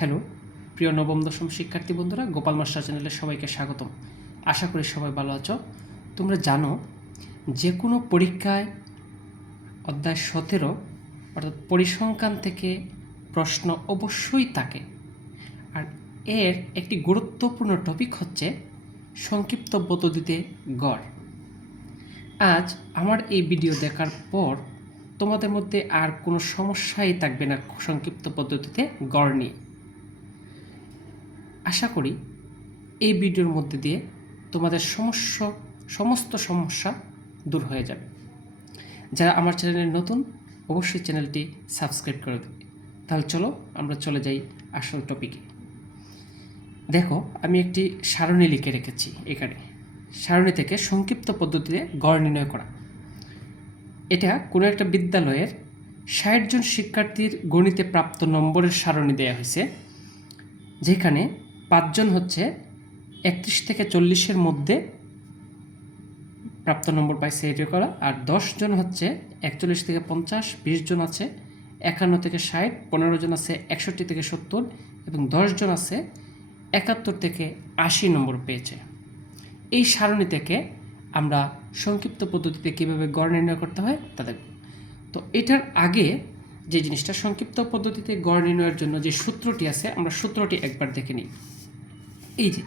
Hello প্রিয় নবম দশম শিক্ষার্থী বন্ধুরা, গোপাল মাস্টার চ্যানেলে সবাইকে স্বাগতম। আশা করি সবাই ভালো আছো। তোমরা জানো যে কোনো পরীক্ষায় অধ্যায় 17 অর্থাৎ পরিসংখ্যান থেকে প্রশ্ন অবশ্যই থাকে, আর এর একটি গুরুত্বপূর্ণ টপিক হচ্ছে সংক্ষিপ্ত পদ্ধতিতে গড়। আজ আমার এই ভিডিও দেখার পর তোমাদের মধ্যে আর কোনো সমস্যাই থাকবে না সংক্ষিপ্ত পদ্ধতিতে গড় নিয়ে। আশা করি এই ভিডিওর মধ্যে দিয়ে তোমাদের সমস্ত সমস্যা দূর হয়ে যাবে। যারা আমার চ্যানেলে নতুন, অবশ্যই চ্যানেলটি সাবস্ক্রাইব করে দেবে। তাহলে চলো আমরা চলে যাই আসল টপিকে। দেখো, আমি একটি সারণী লিখে রেখেছি এখানে। সারণী থেকে সংক্ষিপ্ত পদ্ধতিতে গড় নির্ণয় করা। এটা কোনো একটা বিদ্যালয়ের ৬০ জন শিক্ষার্থীর গণিতে প্রাপ্ত নম্বরের সারণী দেওয়া হয়েছে, যেখানে ৫ জন হচ্ছে ৩১ থেকে ৪০-এর মধ্যে প্রাপ্ত নম্বর পাইছে এটা করা, আর ১০ জন হচ্ছে ৪১ থেকে ৫০, ২০ জন আছে ৫১ থেকে ৬০, ১৫ জন আছে ৬১ থেকে ৭০ এবং ১০ জন আছে ৭১ থেকে ৮০ নম্বর পেয়েছে। এই সারণী থেকে আমরা সংক্ষিপ্ত পদ্ধতিতে কীভাবে গড় নির্ণয় করতে হয় তা দেখব। তো এটার আগে যে জিনিসটা, সংক্ষিপ্ত পদ্ধতিতে গড় নির্ণয়ের জন্য যে সূত্রটি আছে, আমরা সূত্রটি একবার দেখে নিই। এই যে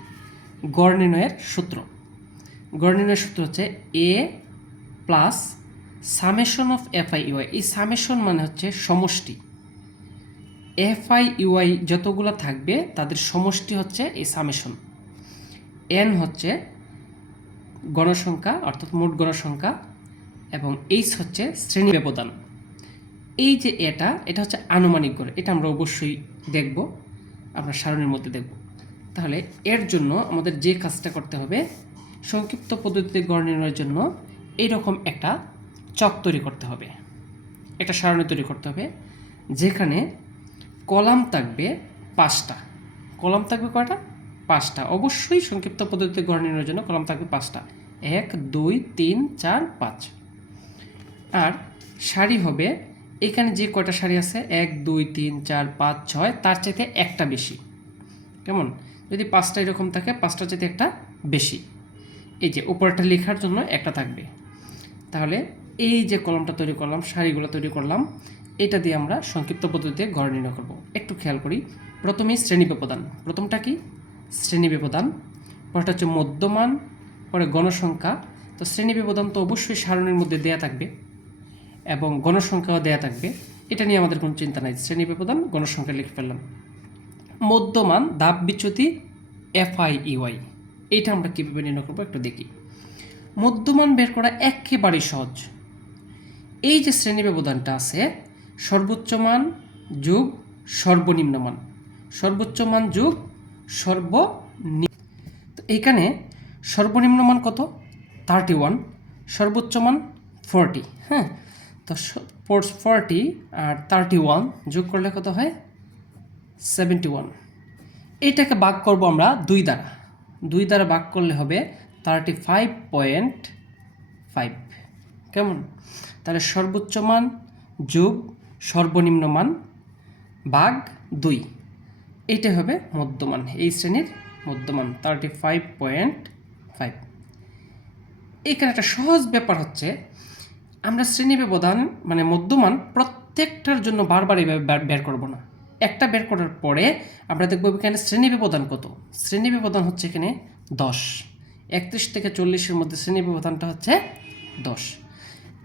গড় নির্ণয়ের সূত্র, গড় নির্ণয়ের সূত্র হচ্ছে A plus summation of F I U I. এই সামেশন মানে হচ্ছে সমষ্টি। এফআই ইউআই যতগুলো থাকবে তাদের সমষ্টি হচ্ছে এই সামেশন। এন হচ্ছে গণসংখ্যা অর্থাৎ মোট গণসংখ্যা, এবং এইচ হচ্ছে শ্রেণী ব্যবধান। এই যে এটা হচ্ছে আনুমানিক গড়, এটা আমরা অবশ্যই দেখব, আমরা সারণীর মধ্যে দেখব। তাহলে এর জন্য আমাদের যে কাজটা করতে হবে, সংক্ষিপ্ত পদ্ধতিতে গড় নির্ণয়ের জন্য এইরকম একটা চক তৈরি করতে হবে, একটা সারণী তৈরি করতে হবে, যেখানে কলাম থাকবে 5টা। কলাম থাকবে কয়টা? 5টা। অবশ্যই সংক্ষিপ্ত পদ্ধতিতে গড় নির্ণয়ের জন্য কলাম থাকবে 5টা, 1 2 3 4 5। আর সারি হবে, এখানে যে কয়টা সারি আছে 1 2 3 4 5 6, তার চাইতে একটা বেশি। কেমন? যদি 5টা এরকম থাকে, 5টার চাইতে একটা বেশি। এই যে উপরটা লেখার জন্য একটা থাকবে। তাহলে এই যে কলামটা তৈরি করলাম, সারিগুলো তৈরি করলাম, এটা দিয়ে আমরা সংক্ষিপ্ত পদ্ধতিতে গড় নির্ণয় করব। একটু খেয়াল করি, প্রথমেই শ্রেণী ব্যবধান। প্রথমটা কি? শ্রেণী ব্যবধান। পরটা হচ্ছে মধ্যমান, পরে গণসংখ্যা। তো শ্রেণী ব্যবধান তো অবশ্যই সারণীর মধ্যে দেয়া থাকবে এবং গণসংখ্যাও দেয়া থাকবে, এটা নিয়ে আমাদের কোনো চিন্তা নাই। শ্রেণী ব্যবধান, গণসংখ্যা লিখে ফেললাম। মধ্যমান, ধাপ বিচ্যুতি, এফআই ইউআই, এইটা আমরা কীভাবে নির্ণয় করবো একটু দেখি। মধ্যমান বের করা একেবারেই সহজ। এই যে শ্রেণী ব্যবধানটা আছে, সর্বোচ্চ মান যোগ সর্বনিম্ন মান, সর্বোচ্চ মান যোগ সর্বনিম্ন। তো এইখানে সর্বনিম্ন মান কত? 31, সর্বোচ্চ মান 40। হ্যাঁ, তো 40 আর 31 যোগ করলে কত হয়? 71। এইটাকে ভাগ করব আমরা 2 দ্বারা। 2 দ্বারা ভাগ করলে হবে 35.5। কেমন? তাহলে সর্বোচ্চ মান যোগ সর্বনিম্ন মান ভাগ 2, এইটা হবে মধ্যমান। এই শ্রেণীর মধ্যমান 35.5। এখানে একটা সহজ ব্যাপার হচ্ছে, আমরা শ্রেণী ব্যবধান মানে মধ্যমান প্রত্যেকটার জন্য বারবার এইভাবে বের করব না। একটা বের করার পরে আমরা দেখব এখানে শ্রেণী ব্যবধান কত। শ্রেণী ব্যবধান হচ্ছে এখানে 10। 31 থেকে 40-এর মধ্যে শ্রেণী ব্যবধানটা হচ্ছে 10।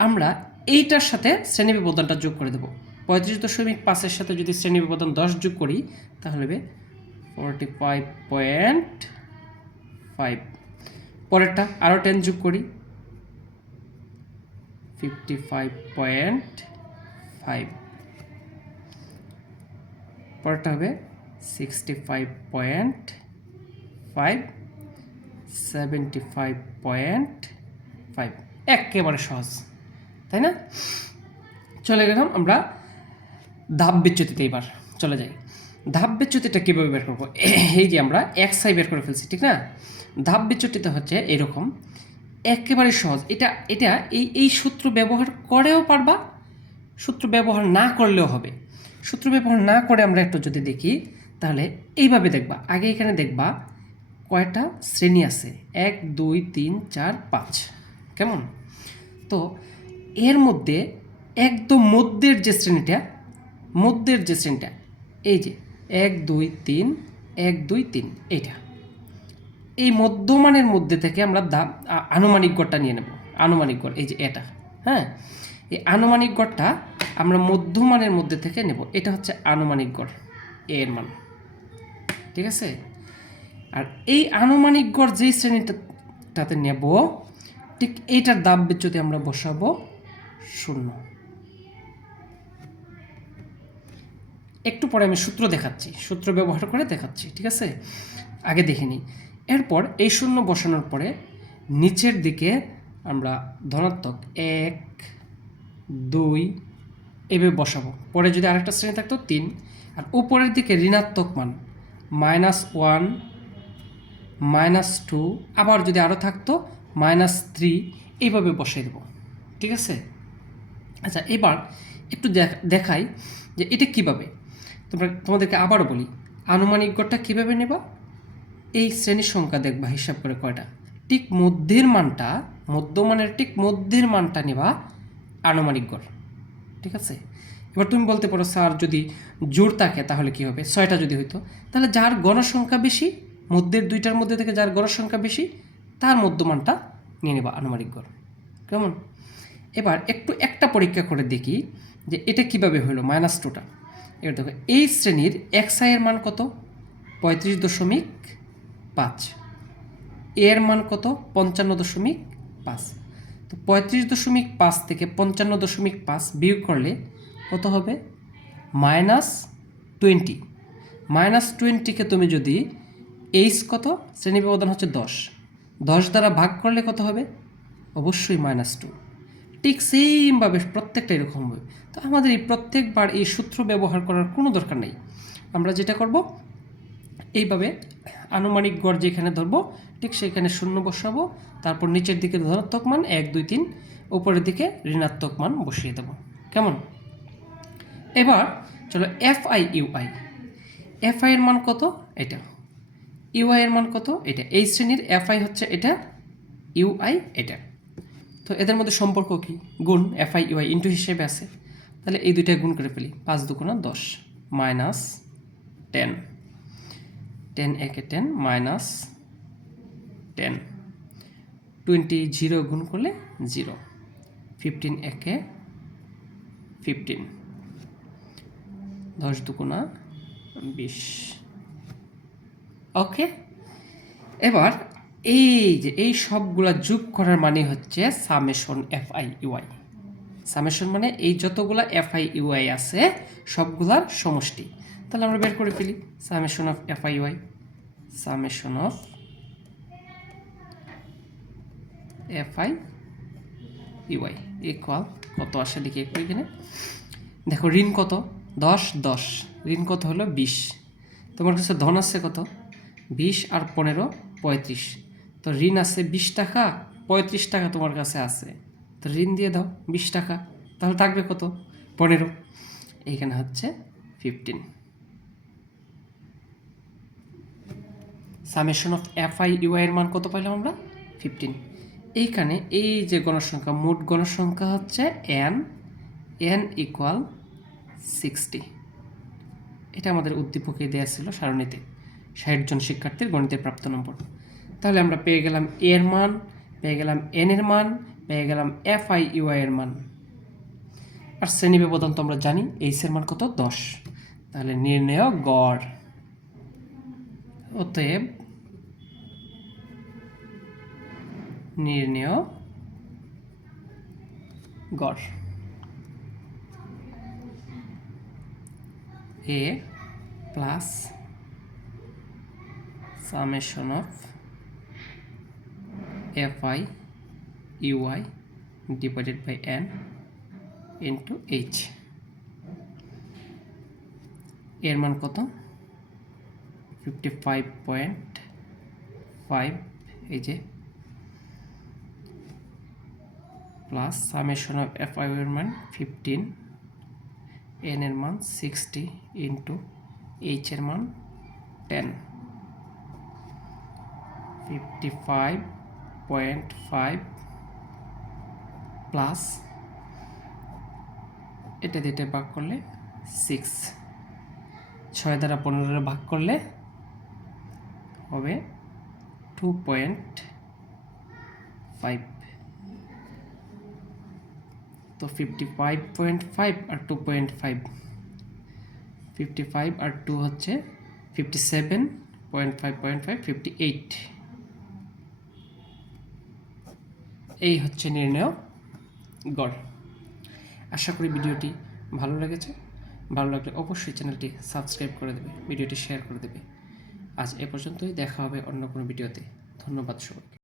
আমরা এইটার সাথে শ্রেণী ব্যবধানটা যোগ করে দেব। 35.5-এর সাথে যদি শ্রেণী ব্যবধান 10 যোগ করি, তাহলে হবে 45.5। পরেরটা আরও 10 যোগ করি, 55.5। পরেরটা হবে 65.5, 75.5। একেবারে সহজ, তাই না? চলে গেলাম আমরা ধাপ বিচ্যুতিতে। এবার চলে যাই, ধাপ বিচ্যুতিটা কীভাবে বের করবো। এই যে আমরা এক্সআই বের করে ফেলছি, ঠিক না? ধাপ বিচ্যুতিটা হচ্ছে এরকম, একেবারে সহজ। এটা এই সূত্র ব্যবহার করেও পারবা, সূত্র ব্যবহার না করলেও হবে। সূত্র ব্যবহার না করে আমরা একটু যদি দেখি, তাহলে এইভাবে দেখবা, আগে এখানে দেখবা কয়টা শ্রেণী আছে, 1 2 3 4 5, কেমন? তো এর মধ্যে একদম মধ্যের যে শ্রেণীটা, এই যে 1 2 3 1 2 3, এইটা, এই মধ্যমানের মধ্যে থেকে আমরা আনুমানিক গড়টা নিয়ে নেব। আনুমানিক গড় এই যে এটা, হ্যাঁ, এই আনুমানিক গড়টা আমরা মধ্যমানের মধ্যে থেকে নেব। এটা হচ্ছে আনুমানিক গড় এর মান, ঠিক আছে? আর এই আনুমানিক গড় যেই শ্রেণীটাতে নেব, ঠিক এইটার দাব বিচ্যুতি আমরা বসাবো 0। একটু পরে আমি সূত্র দেখাচ্ছি, সূত্র ব্যবহার করে দেখাচ্ছি, ঠিক আছে? আগে দেখে নিই। এরপর এই 0 বসানোর পরে নিচের দিকে আমরা ধনাত্মক 1 2 এভাবে বসাবো। পরে যদি আরেকটা শ্রেণী থাকতো 3, আর উপরের দিকে ঋণাত্মক মান -1 -2, আবার যদি আরও থাকতো -3, এইভাবে বসাই দেবো, ঠিক আছে? আচ্ছা, এবার একটু দেখাই যে এটা কীভাবে। তোমাদেরকে আবারও বলি, আনুমানিক গড়টা কীভাবে নেবা? এই শ্রেণীর সংখ্যা দেখবা হিসাব করে কয়টা, ঠিক মধ্যের মানটা, মধ্যমানের ঠিক মধ্যের মানটা নেবা আনুমানিক গড়, ঠিক আছে? এবার তুমি বলতে পারো স্যার যদি জোড় থাকে তাহলে কি হবে? 6টা যদি হইতো, তাহলে যার গণসংখ্যা বেশি, মধ্যের দুইটার মধ্যে থেকে যার গণসংখ্যা বেশি, তার মধ্যমানটা নিয়ে নেবা আনুমানিক গড়, কেমন? এবার একটু একটা পরীক্ষা করে দেখি যে এটা কিভাবে হলো -2টা। এবার দেখো, এই শ্রেণীর xi এর মান কত? 35.5। এর মান কত? 55.5। তো 35.5 থেকে 55.5 বিয়োগ করলে কত হবে? -20। -20কে তুমি যদি কত, শ্রেণী ব্যবধান হচ্ছে 10 দ্বারা ভাগ করলে কত হবে? অবশ্যই -2। ঠিক সেমভাবে প্রত্যেকটা এরকম হবে। তো আমাদের এই প্রত্যেকবার এই সূত্র ব্যবহার করার কোনো দরকার নেই। আমরা যেটা করব, এইভাবে আনুমানিক গড় যেখানে ধরবো ঠিক সেখানে 0 বসাবো, তারপর নিচের দিকে ধনাত্মক মান 1 2 3, উপরের দিকে ঋণাত্মক মান বসিয়ে দেবো, কেমন? এবার চলো FI UI। FI এর মান কত? এটা। UI এর মান কত? এটা। এই শ্রেণীর FI হচ্ছে এটা, UI এটা। তো এদের মধ্যে সম্পর্ক কি? গুণ, FI UI ইন্টু হিসেবে আছে, তাহলে এই দুইটাই গুণ করে ফেলি। 5 2 10 -10, 10 একে 10 -10, 20 0 গুণ করলে 0, 15 একে 15, 10 2 20। ওকে, এবার এই যে এই সবগুলা যোগ করার মানে হচ্ছে সামেশন FI UI। সামেশন মানে এই যতগুলা FI UI আছে সবগুলার সমষ্টি। তাহলে আমরা বের করে ফেলি summation of FI UI। Summation of FI UI equal কত আসে লিখে একটু এখানে দেখো, ঋণ কত? 10 10, ঋণ কত হলো 20। তোমার কাছে ধন আছে কত? 20 আর 15 35। তো ঋণ আছে 20 টাকা, 35 টাকা তোমার কাছে আছে, তো ঋণ দিয়ে দাও 20 টাকা, তাহলে থাকবে কত? 15। এইখানে হচ্ছে 15। সামেশন অফ FI UI এর মান কত পাইলাম আমরা? 15। এইখানে এই যে গণসংখ্যা, মোট গণসংখ্যা হচ্ছে n ইকুয়াল 60। এটা আমাদের উদ্দীপকে দেওয়া ছিল সারণীতে, 60 জন শিক্ষার্থীর গণিতের প্রাপ্ত নম্বর। তাহলে আমরা পেয়ে গেলাম এর মান, পেয়ে গেলাম n এর মান, পেয়ে গেলাম FI UI এর মান। আর শ্রেণী ব্যবধান তো আমরা জানি, h এর মান কত? 10। তাহলে নির্ণেয় গড়, অতএব নির্ণেয় গড় A plus summation of FI UI divided by n into h। এর মান কত? 55.5, এই যে, প্লাস সামেশন অফ FI এর মান 15, n এর মান 60 ইন্টু h এর মান 10 55.5 প্লাস এটা দিয়ে ভাগ করলে 6, 6 দ্বারা 15 ভাগ করলে হবে 2.5। তো 55.5 আর 2.5, 55 আর 2 হচ্ছে 57.5.5 58। এই হচ্ছে নির্ণয় গড়। আশা করি ভিডিওটি ভালো লেগেছে। ভালো লাগলে অবশ্যই চ্যানেলটি সাবস্ক্রাইব করে দেবে, ভিডিওটি শেয়ার করে দেবে। আজ এ পর্যন্তই, দেখা হবে অন্য কোনো ভিডিওতে। ধন্যবাদ সবাইকে।